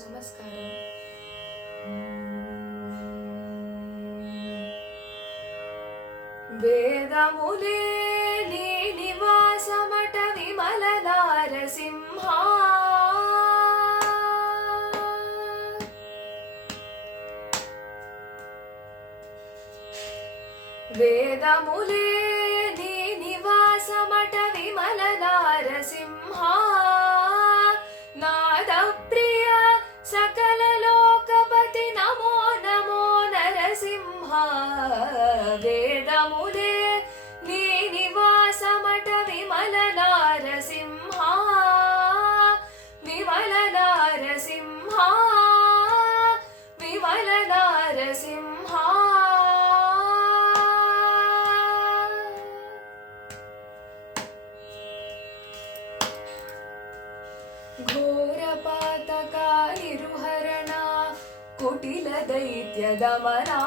నమస్కారం. వేదములే నీ నివాసమట విమల నారసింహ. వేదములే నీ నివాసమట విమల నారసింహ. నాద ప్రియ సకల లోకపతి నమో నమో నరసింహ. వేదములే నీ నివాసమట విమల నారసింహ. విమల నారసింహ. విమల నారసింహ. घोरपातकानिरुहरणा कुटिलदैत्यदमना.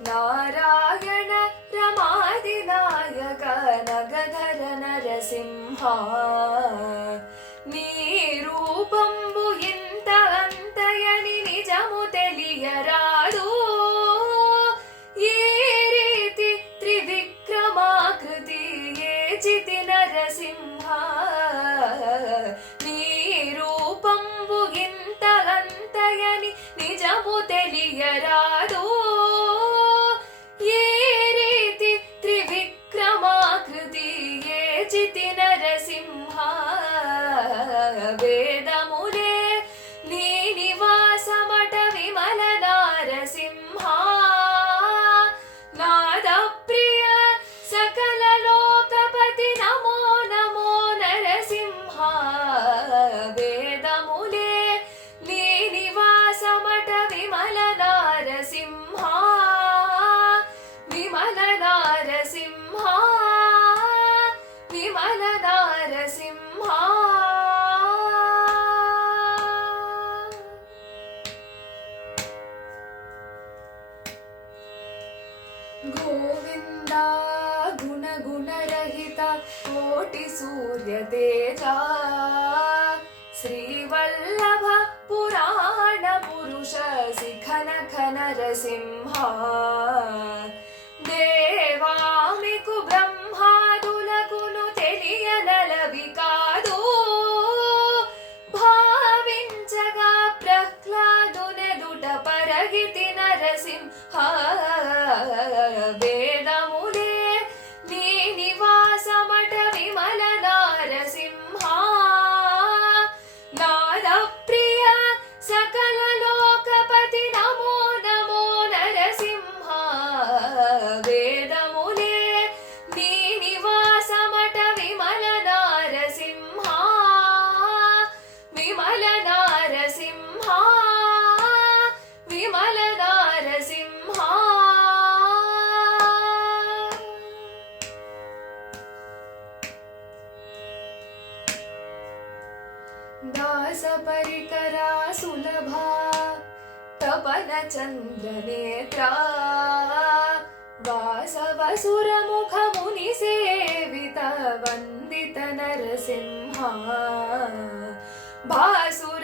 नारायण रमादिनायक नगधर नरसिंह. నీ రూపంబు ఇంత అంతయని నిజము తెలియరాదు. ఏ రీతి త్రివిక్రమాకృతి ఏ చితి నరసింహ. నీ రూపంబు ఇంత అంతయని నిజము తెలియరాదు. ఏ రీతి త్రివిక్రమాకృతి ఏ చితి నరసింహ. వేదములే నీ నివాసమట విమల నారసింహ. నాద ప్రియ సకల లోకపతి నమో నమో నరసింహ. వేదములే నీ నివాసమట విమల నారసింహ. విమల నారసింహ. విమల నారసింహ. గోవింద గుణగుణరహిత కోటి సూర్యతేజ. శ్రీవల్లభ పురాణ పురుష శిఖనఖ నరసింహ. దేవామికు బ్రహ్మాదులకును తెలియనలవి కాదు. భావించగా ప్రహ్లాదునెదుట పరగితి నరసింహ. వేదములే నీ నివాసమట విమల నారసింహ. నాద ప్రియ సకల లోకపతి నమో నమో నరసింహ. వేదములే నీ నివాసమట విమల నారసింహ. విమల నారసింహ. విమల నారసింహ. దాస పరికరా సులభా తపన చంద్రనేత్రా. వాసవసురముఖ ముని సేవిత వందిత నరసింహ. భాసు